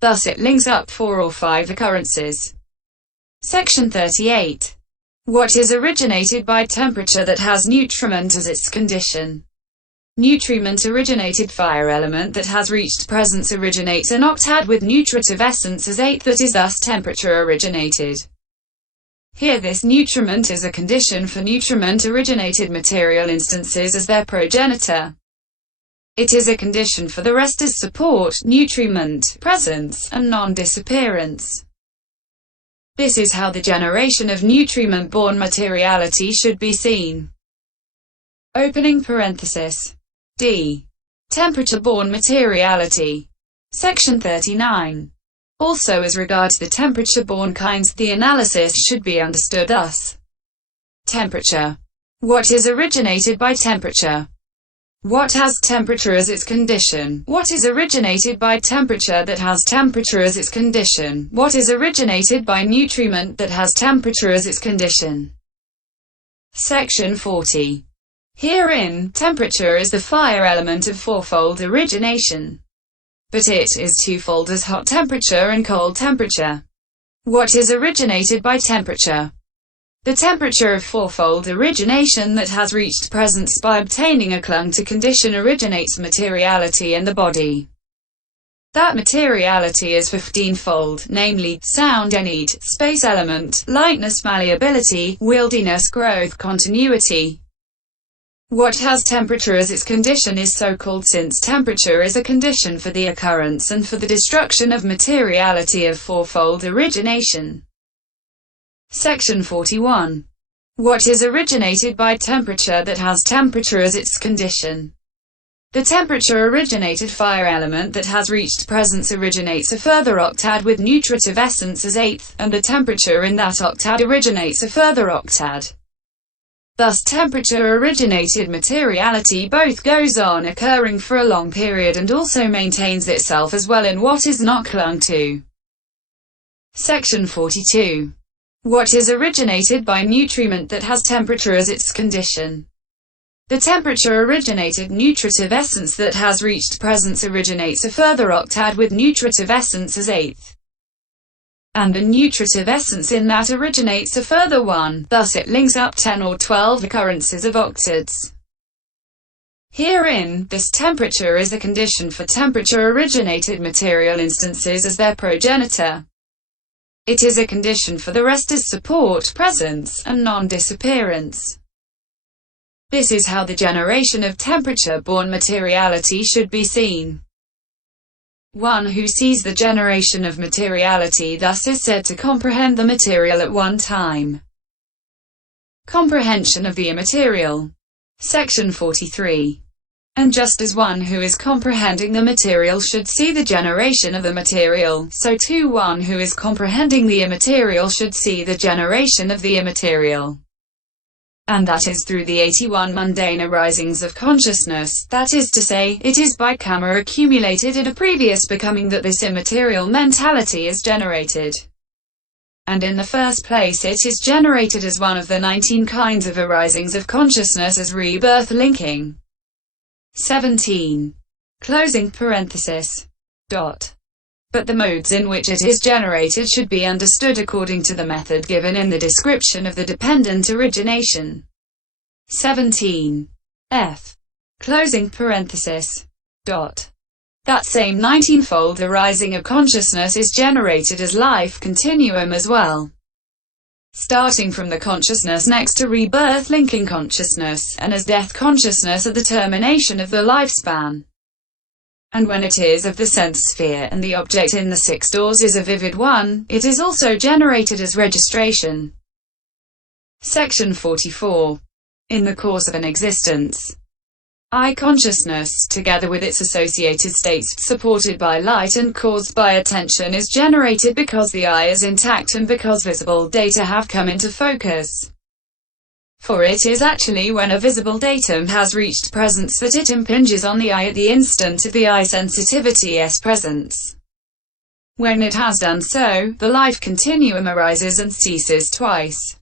Thus it links up 4 or 5 occurrences. Section 38. What is originated by temperature that has nutriment as its condition? Nutriment-originated fire element that has reached presence originates an octad-with-nutritive-essence-as-eighth that is thus temperature-originated. Here this nutriment is a condition for nutriment-originated material instances as their progenitor. It is a condition for the rest as support, nutriment, presence, and non-disappearance. This is how the generation of nutriment-born materiality should be seen. Opening parenthesis. D. Temperature-born materiality. Section 39. Also as regards the temperature-born kinds, the analysis should be understood thus. Temperature. What is originated by temperature? What has temperature as its condition? What is originated by temperature that has temperature as its condition? What is originated by nutriment that has temperature as its condition? Section 40. Herein, temperature is the fire element of fourfold origination. But it is twofold as hot temperature and cold temperature. What is originated by temperature? The temperature of fourfold origination that has reached presence by obtaining a clung to condition originates materiality in the body. That materiality is 15-fold, namely, sound and need, space element, lightness, malleability, wieldiness, growth, continuity. What has temperature as its condition is so called since temperature is a condition for the occurrence and for the destruction of materiality of fourfold origination. Section 41. What is originated by temperature that has temperature as its condition? The temperature-originated fire element that has reached presence originates a further octad-with-nutritive-essence-as-eighth, and the temperature in that octad originates a further octad. Thus temperature-originated materiality both goes on occurring for a long period and also maintains itself as well in what is not clung to. Section 42. What is originated by nutriment that has temperature as its condition? The temperature-originated nutritive essence that has reached presence originates a further octad-with-nutritive-essence-as-eighth. And the nutritive essence in that originates a further one, thus it links up 10 or 12 occurrences of octads. Herein, this temperature is a condition for temperature-originated material instances as their progenitor. It is a condition for the rest as support, presence, and non-disappearance. This is how the generation of temperature-born materiality should be seen. One who sees the generation of materiality thus is said to comprehend the material at one time. Comprehension of the immaterial. Section 43. And just as one who is comprehending the material should see the generation of the material, so too one who is comprehending the immaterial should see the generation of the immaterial. And that is through the 81 mundane arisings of consciousness, that is to say, it is by karma accumulated in a previous becoming that this immaterial mentality is generated. And in the first place it is generated as one of the 19 kinds of arisings of consciousness as rebirth linking. 17. Closing parenthesis. But the modes in which it is generated should be understood according to the method given in the description of the dependent origination. 17. F. Closing parenthesis. That same 19-fold arising of consciousness is generated as life continuum as well. Starting from the consciousness next to rebirth linking consciousness, and as death consciousness at the termination of the lifespan. And when it is of the sense sphere, and the object in the 6 doors is a vivid one, it is also generated as registration. Section 44. In the course of an existence, I-consciousness, together with its associated states, supported by light and caused by attention, is generated because the I is intact and because visible data have come into focus. For it is actually when a visible datum has reached presence that it impinges on the I at the instant of the I-sensitivity's presence. When it has done so, the life continuum arises and ceases twice.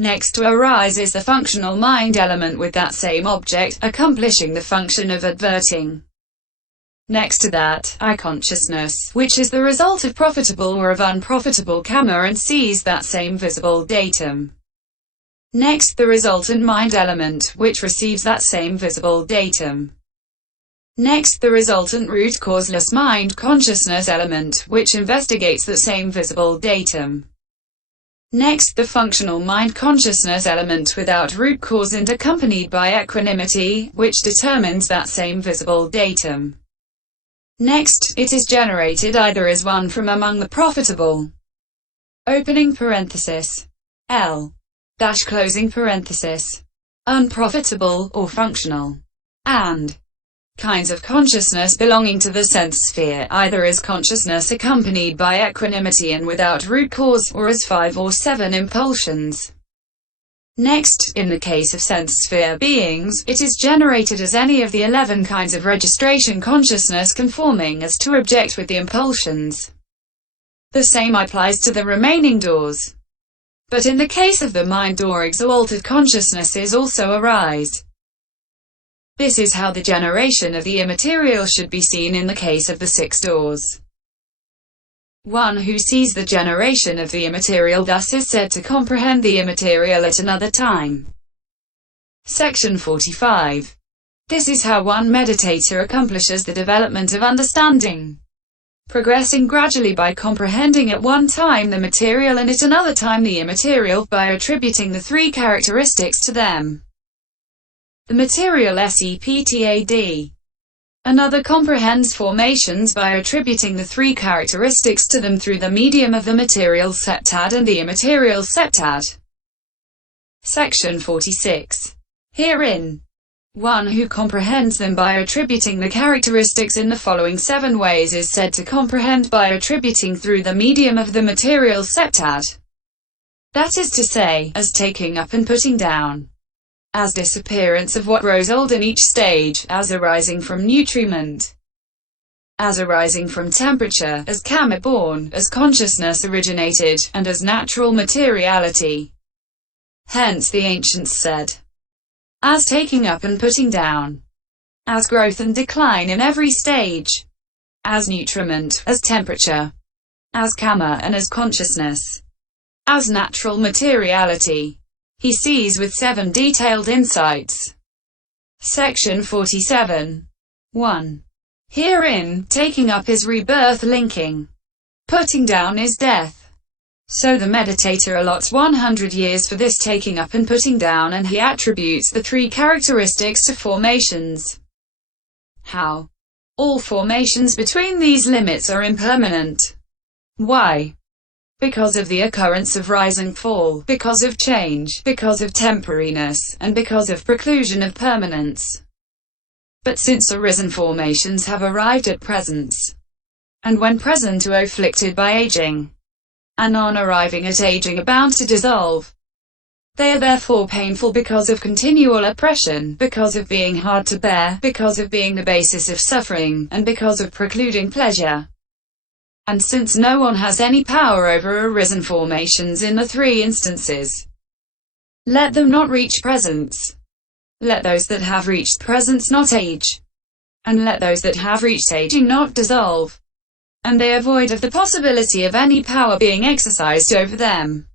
Next to arises the functional mind element with that same object, accomplishing the function of adverting. Next to that, I consciousness, which is the result of profitable or of unprofitable karma and sees that same visible datum. Next, the resultant mind element, which receives that same visible datum. Next, the resultant root causeless mind consciousness element, which investigates that same visible datum. Next, the functional mind consciousness element without root cause and accompanied by equanimity, which determines that same visible datum. Next, it is generated either as one from among the profitable opening parenthesis L dash closing parenthesis unprofitable or functional and kinds of consciousness belonging to the sense sphere, either as consciousness accompanied by equanimity and without root cause, or as 5 or 7 impulsions. Next, in the case of sense sphere beings, it is generated as any of the 11 kinds of registration consciousness conforming as to object with the impulsions. The same applies to the remaining doors. But in the case of the mind door, exalted consciousnesses also arise. This is how the generation of the immaterial should be seen in the case of the 6 doors. One who sees the generation of the immaterial thus is said to comprehend the immaterial at another time. Section 45. This is how one meditator accomplishes the development of understanding, progressing gradually by comprehending at one time the material and at another time the immaterial, by attributing the 3 characteristics to them. The material septad. Another comprehends formations by attributing the 3 characteristics to them through the medium of the material septad and the immaterial septad. Section 46. Herein, one who comprehends them by attributing the characteristics in the following 7 ways is said to comprehend by attributing through the medium of the material septad. That is to say, as taking up and putting down, as disappearance of what grows old in each stage, as arising from nutriment, as arising from temperature, as karma-born, as consciousness-originated, and as natural materiality. Hence the ancients said, as taking up and putting down, as growth and decline in every stage, as nutriment, as temperature, as karma and as consciousness, as natural materiality. He sees with 7 detailed insights. Section 47. 1. Herein, taking up is rebirth linking. Putting down is death. So the meditator allots 100 years for this taking up and putting down, and he attributes the 3 characteristics to formations. How? All formations between these limits are impermanent. Why? Because of the occurrence of rise and fall, because of change, because of temporariness, and because of preclusion of permanence. But since arisen formations have arrived at presence, and when present are afflicted by aging, and on arriving at aging are bound to dissolve, they are therefore painful because of continual oppression, because of being hard to bear, because of being the basis of suffering, and because of precluding pleasure. And since no one has any power over arisen formations in the 3 instances, let them not reach presence. Let those that have reached presence not age, and let those that have reached aging not dissolve, and they are void of the possibility of any power being exercised over them.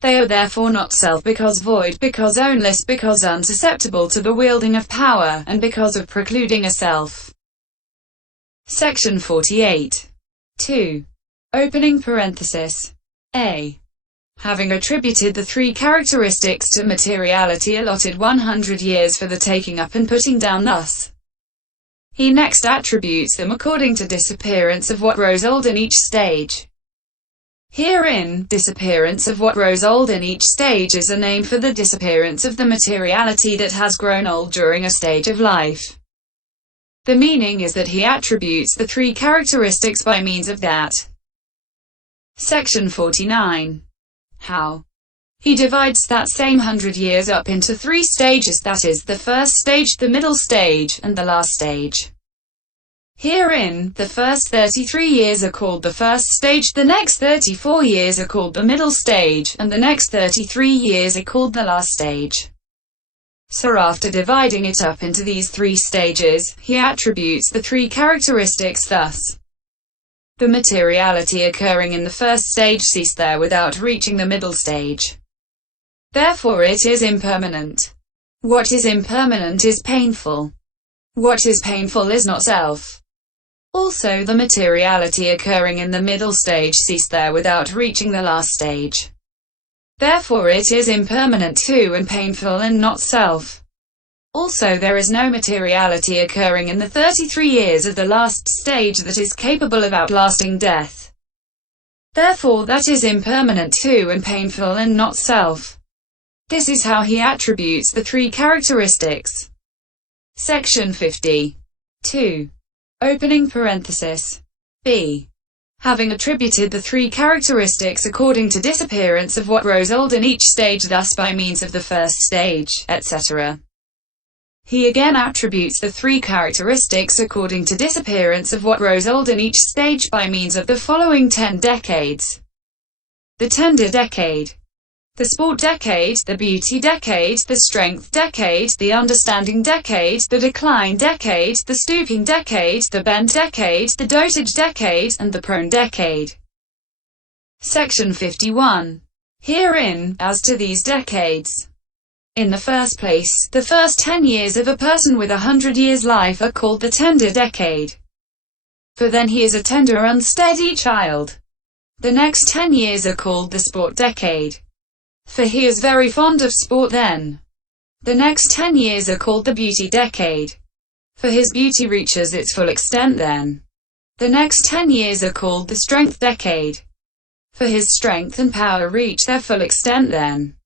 They are therefore not self, because void, because ownless, because unsusceptible to the wielding of power, and because of precluding a self. Section 48. 2. Opening parenthesis A. Having attributed the 3 characteristics to materiality, allotted 100 years for the taking up and putting down thus. He next attributes them according to disappearance of what grows old in each stage. Herein, disappearance of what grows old in each stage is a name for the disappearance of the materiality that has grown old during a stage of life. The meaning is that he attributes the 3 characteristics by means of that. Section 49. How? He divides that same 100 years up into 3 stages, that is, the first stage, the middle stage, and the last stage. Herein, the first 33 years are called the first stage, the next 34 years are called the middle stage, and the next 33 years are called the last stage. So after dividing it up into these three stages, he attributes the three characteristics thus. The materiality occurring in the first stage ceased there without reaching the middle stage. Therefore it is impermanent. What is impermanent is painful. What is painful is not self. Also the materiality occurring in the middle stage ceased there without reaching the last stage. Therefore it is impermanent too and painful and not self. Also there is no materiality occurring in the 33 years of the last stage that is capable of outlasting death. Therefore that is impermanent too and painful and not self. This is how he attributes the three characteristics. Section 50. 2. Opening parenthesis. B. Having attributed the three characteristics according to disappearance of what grows old in each stage thus by means of the first stage, etc. He again attributes the three characteristics according to disappearance of what grows old in each stage by means of the following 10 decades. The tender decade, the sport decade, the beauty decade, the strength decade, the understanding decade, the decline decade, the stooping decade, the bent decade, the dotage decade, and the prone decade. Section 51. Herein, as to these decades. In the first place, the first 10 years of a person with 100 years' life are called the tender decade. For then he is a tender, unsteady child. The next 10 years are called the sport decade. For he is very fond of sport then. The next 10 years are called the beauty decade. For his beauty reaches its full extent then. The next 10 years are called the strength decade. For his strength and power reach their full extent then.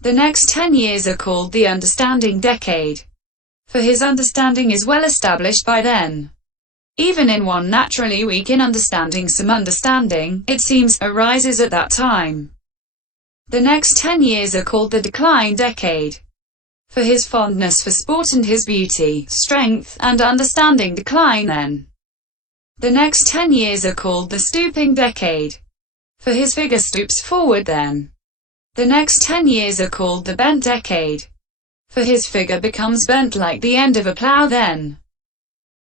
The next 10 years are called the understanding decade. For his understanding is well established by then. Even in one naturally weak in understanding, some understanding, it seems, arises at that time. The next 10 years are called the decline decade. For his fondness for sport and his beauty, strength, and understanding decline then. The next 10 years are called the stooping decade. For his figure stoops forward then. The next 10 years are called the bent decade. For his figure becomes bent like the end of a plow then.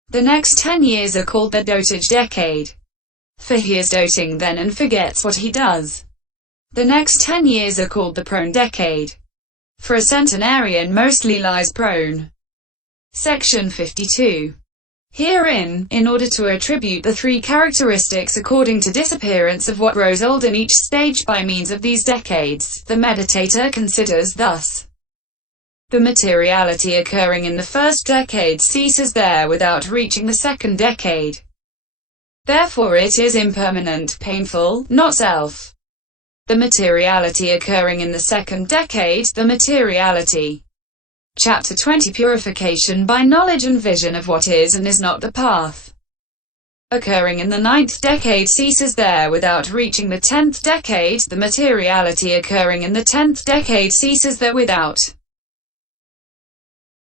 The next 10 years are called the dotage decade. For he is doting then and forgets what he does. The next 10 years are called the prone decade. For a centenarian mostly lies prone. Section 52. Herein, in order to attribute the three characteristics according to disappearance of what grows old in each stage by means of these decades, the meditator considers thus. The materiality occurring in the first decade ceases there without reaching the second decade. Therefore it is impermanent, painful, not self. The materiality occurring in the second decade, the materiality. Chapter 20 Purification by knowledge and vision of what is and is not the path. Occurring in the 9th decade ceases there without reaching the 10th decade, the materiality occurring in the 10th decade ceases there without